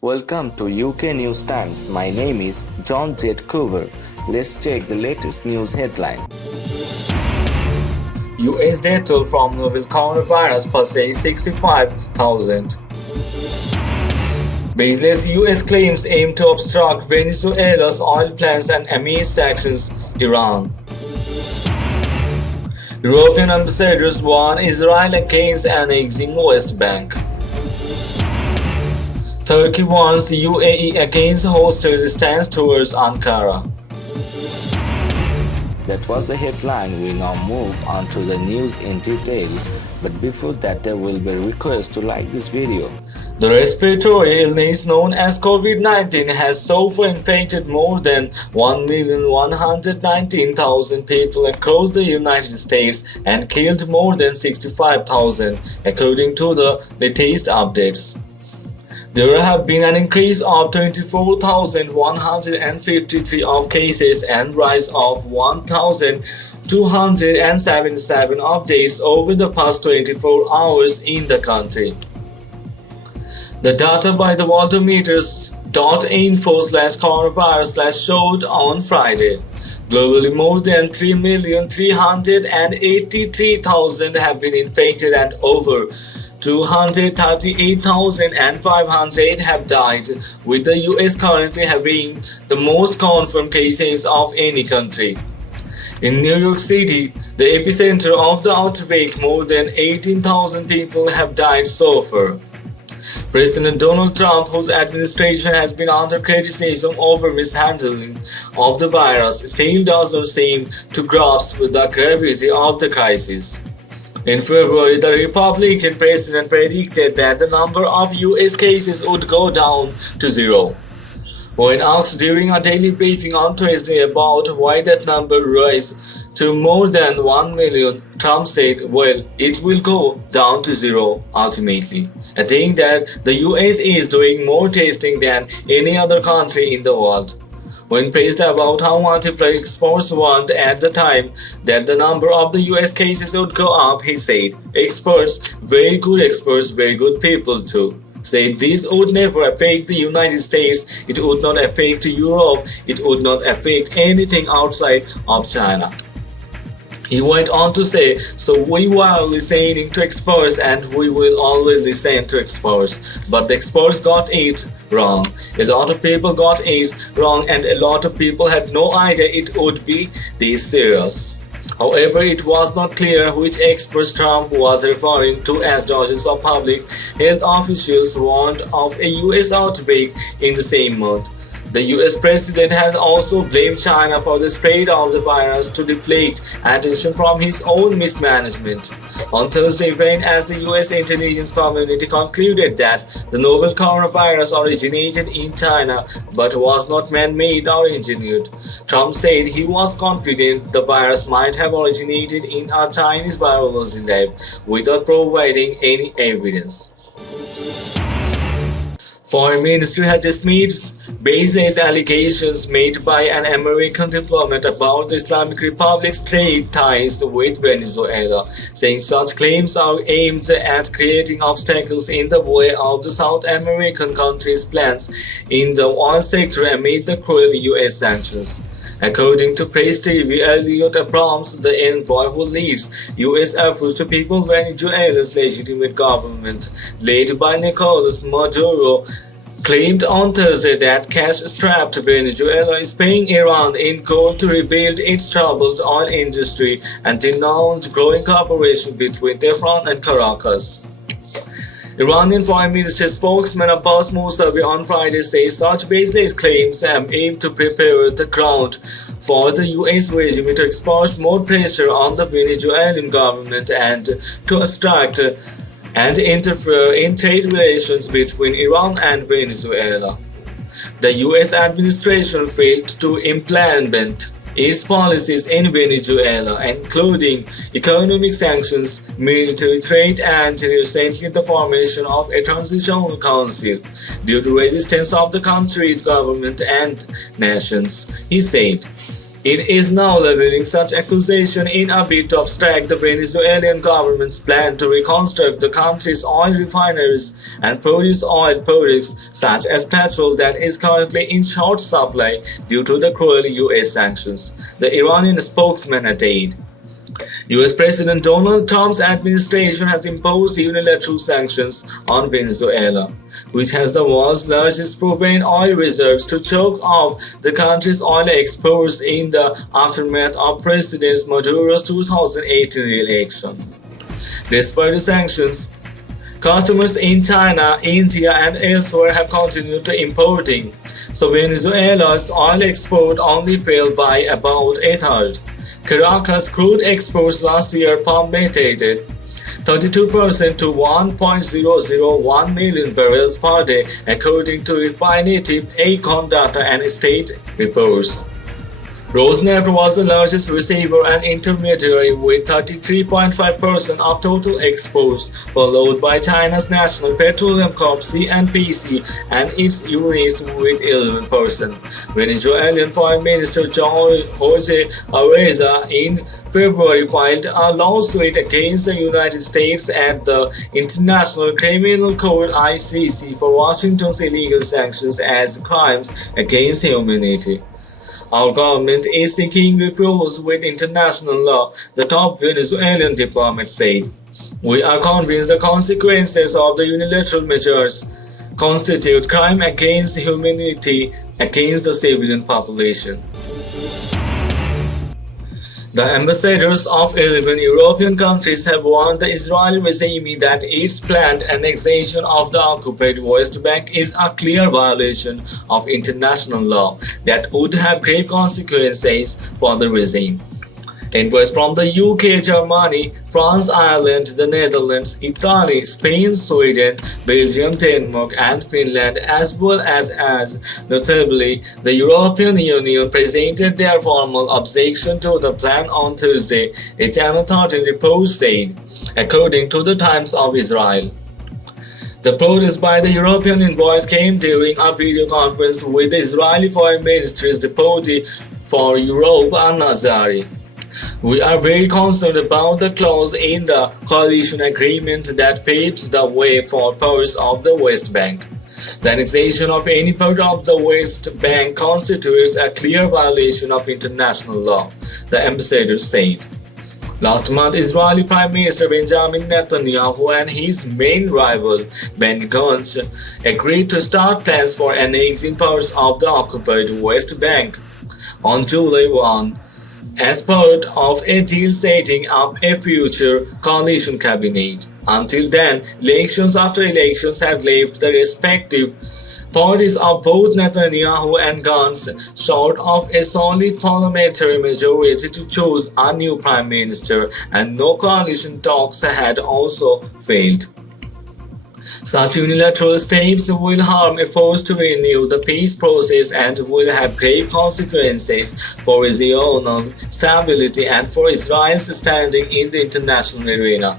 Welcome to UK News Times. My name is John J. Coover. Let's check the latest news headline. US death toll from novel coronavirus passes 65,000. Baseless US claims aim to obstruct Venezuela's oil plants and amid sanctions Iran. European ambassadors warn Israel against annexing West Bank. Turkey warns the UAE against hostile stance towards Ankara. That was the headline. We now move on to the news in detail. But before that, there will be a request to like this video. The respiratory illness known as COVID-19 has so far infected more than 1,119,000 people across the United States and killed more than 65,000, according to the latest updates. There have been an increase of 24,153 of cases and rise of 1,277 of deaths over the past 24 hours in the country. The data by the Worldometers.info/coronavirus showed on Friday. Globally, more than 3,383,000 have been infected and over 238,500 have died, with the US currently having the most confirmed cases of any country. In New York City, the epicenter of the outbreak, more than 18,000 people have died so far. President Donald Trump, whose administration has been under criticism over mishandling of the virus, still does not seem to grasp the gravity of the crisis. In February, the Republican president predicted that the number of US cases would go down to zero. When asked during a daily briefing on Tuesday about why that number rose to more than 1 million, Trump said, "Well, it will go down to zero ultimately," adding that the US is doing more testing than any other country in the world. When pressed about how multiple experts warned at the time that the number of the US cases would go up, he said, "Experts, very good people too, said this would never affect the United States, it would not affect Europe, it would not affect anything outside of China." He went on to say, "So we were listening to experts and we will always listen to experts. But the experts got it wrong. A lot of people got it wrong and a lot of people had no idea it would be this serious." However, it was not clear which experts Trump was referring to, as dozens of public health officials warned of a US outbreak in the same month. The US president has also blamed China for the spread of the virus to deflect attention from his own mismanagement. On Thursday, when as the US intelligence community concluded that the novel coronavirus originated in China but was not man-made or engineered, Trump said he was confident the virus might have originated in a Chinese biology lab without providing any evidence. Foreign Ministry has dismissed baseless allegations made by an American diplomat about the Islamic Republic's trade ties with Venezuela, saying such claims are aimed at creating obstacles in the way of the South American country's plans in the oil sector amid the cruel US sanctions. According to Press TV, Elliot Abrams, the envoy who leads US efforts to people Venezuela's legitimate government, led by Nicolas Maduro, claimed on Thursday that cash-strapped Venezuela is paying Iran in gold to rebuild its troubled oil industry and denounced growing cooperation between Tehran and Caracas. Iranian Foreign Ministry spokesman Abbas Mousavi on Friday says such baseless claims aim to prepare the ground for the US regime to exert more pressure on the Venezuelan government and to obstruct and interfere in trade relations between Iran and Venezuela. The US administration failed to implement its policies in Venezuela, including economic sanctions, military threat, and recently the formation of a transitional council due to resistance of the country's government and nations, he said. It is now leveling such accusation in a bid to obstruct the Venezuelan government's plan to reconstruct the country's oil refineries and produce oil products such as petrol that is currently in short supply due to the cruel US sanctions, the Iranian spokesman added. US President Donald Trump's administration has imposed unilateral sanctions on Venezuela, which has the world's largest proven oil reserves, to choke off the country's oil exports in the aftermath of President Maduro's 2018 re-election. Despite the sanctions, customers in China, India, and elsewhere have continued to importing, so Venezuela's oil export only fell by about a third. Caracas crude exports last year plummeted 32% to 1.001 million barrels per day, according to Refinitiv, Aecon data and state reports. Rosneft was the largest receiver and intermediary with 33.5% of total exports, followed by China's National Petroleum Corp (CNPC) and its units with 11%. Venezuelan Foreign Minister Jorge Areza in February filed a lawsuit against the United States at the International Criminal Court (ICC) for Washington's illegal sanctions as crimes against humanity. Our government is seeking recourse with international law, the top Venezuelan diplomat said. We are convinced the consequences of the unilateral measures constitute crime against humanity against the civilian population. The ambassadors of 11 European countries have warned the Israeli regime that its planned annexation of the occupied West Bank is a clear violation of international law that would have grave consequences for the regime. Inputs from the UK, Germany, France, Ireland, the Netherlands, Italy, Spain, Sweden, Belgium, Denmark, and Finland, as well as notably the European Union, presented their formal objection to the plan on Thursday, a Channel 13 report said, according to the Times of Israel. The protest by the European envoys came during a video conference with the Israeli Foreign Minister's deputy for Europe, Nazari. We are very concerned about the clause in the coalition agreement that paves the way for parts of the West Bank. The annexation of any part of the West Bank constitutes a clear violation of international law, the ambassador said. Last month, Israeli Prime Minister Benjamin Netanyahu and his main rival, Benny Gantz, agreed to start plans for annexing parts of the occupied West Bank on July 1, as part of a deal setting up a future coalition cabinet. Until then, elections after elections had left the respective parties of both Netanyahu and Gantz short of a solid parliamentary majority to choose a new prime minister, and no coalition talks had also failed. Such unilateral steps will harm efforts to renew the peace process and will have grave consequences for regional stability and for Israel's standing in the international arena,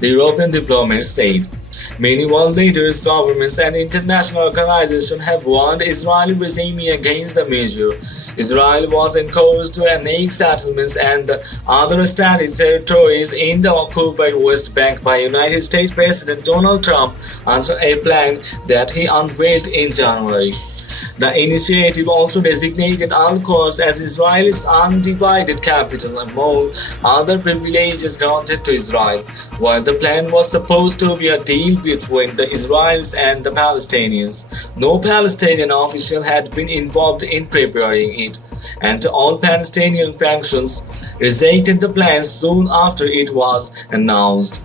the European diplomat said. Many world leaders, governments, and international organizations have warned Israeli regime against the measure. Israel was encouraged to annex settlements and other static territories in the occupied West Bank by United States President Donald Trump under a plan that he unveiled in January. The initiative also designated Al-Quds as Israel's undivided capital among other privileges granted to Israel, while the plan was supposed to be a deal between the Israelis and the Palestinians. No Palestinian official had been involved in preparing it, and all Palestinian factions rejected the plan soon after it was announced.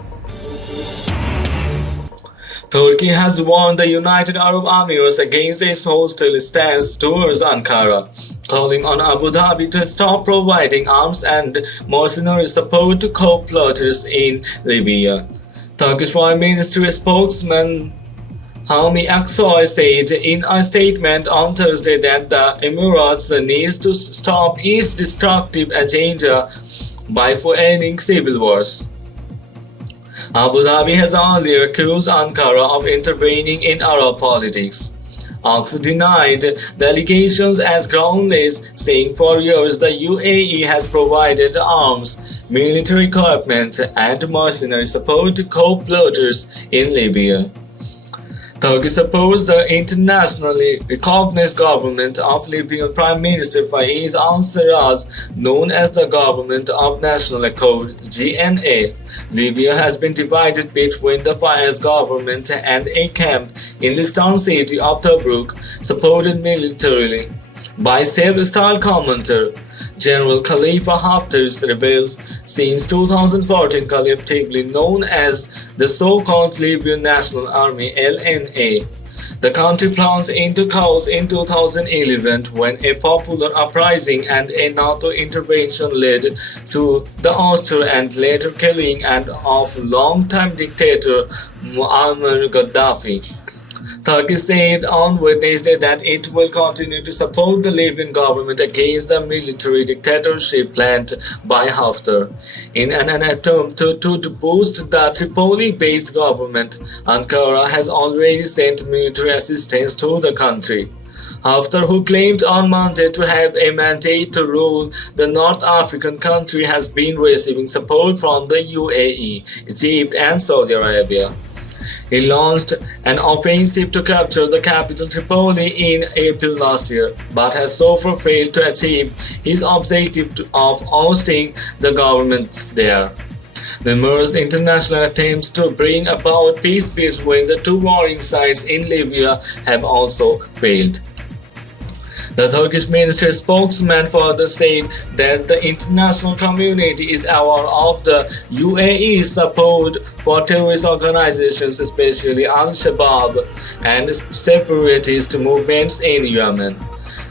Turkey has warned the United Arab Emirates against its hostile stance towards Ankara, calling on Abu Dhabi to stop providing arms and mercenary support to co-plotters in Libya. Turkish Foreign Ministry spokesman Hami Aksoy said in a statement on Thursday that the Emirates needs to stop its destructive agenda by fueling civil wars. Abu Dhabi has earlier accused Ankara of intervening in Arab politics. Ox denied the allegations as groundless, saying for years the UAE has provided arms, military equipment, and mercenary support to co-plotters in Libya. Turkey supports the internationally recognized government of Libyan Prime Minister Fayez al-Sarraj, known as the Government of National Accord (GNA). Libya has been divided between the Fayez government and a camp in the eastern city of Tobruk, supported militarily by self-styled commander General Khalifa Haftar's rebels since 2014, collectively known as the so-called Libyan National Army (LNA). The country plunged into chaos in 2011 when a popular uprising and a NATO intervention led to the ouster and later killing of longtime dictator Muammar Gaddafi. Turkey said on Wednesday that it will continue to support the Libyan government against the military dictatorship planned by Haftar. In an attempt to boost the Tripoli-based government, Ankara has already sent military assistance to the country. Haftar, who claimed on Monday to have a mandate to rule the North African country, has been receiving support from the UAE, Egypt, and Saudi Arabia. He launched an offensive to capture the capital Tripoli in April last year, but has so far failed to achieve his objective of ousting the governments there. Numerous international attempts to bring about peace between the two warring sides in Libya have also failed. The Turkish ministry spokesman further said that the international community is aware of the UAE's support for terrorist organizations, especially Al-Shabaab and separatist movements in Yemen.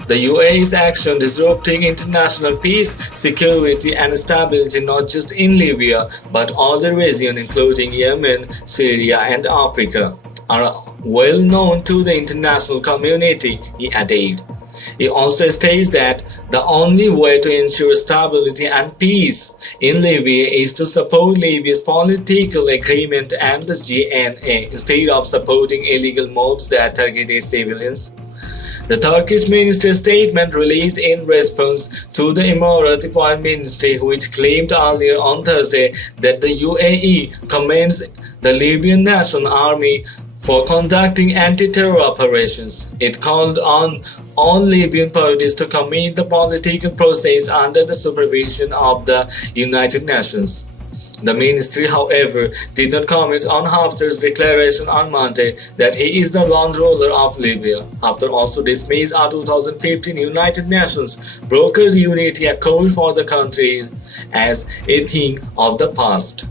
The UAE's action disrupting international peace, security, and stability not just in Libya but all the region, including Yemen, Syria, and Africa, are well known to the international community, he added. He also states that the only way to ensure stability and peace in Libya is to support Libya's political agreement and the GNA instead of supporting illegal mobs that target civilians. The Turkish ministry statement released in response to the Emirati Foreign Ministry, which claimed earlier on Thursday that the UAE commends the Libyan National Army for conducting anti-terror operations. It called on all Libyan parties to commit the political process under the supervision of the United Nations. The ministry, however, did not comment on Haftar's declaration on Monday that he is the lone ruler of Libya. Haftar also dismissed a 2015 United Nations brokered unity accord for the country as a thing of the past.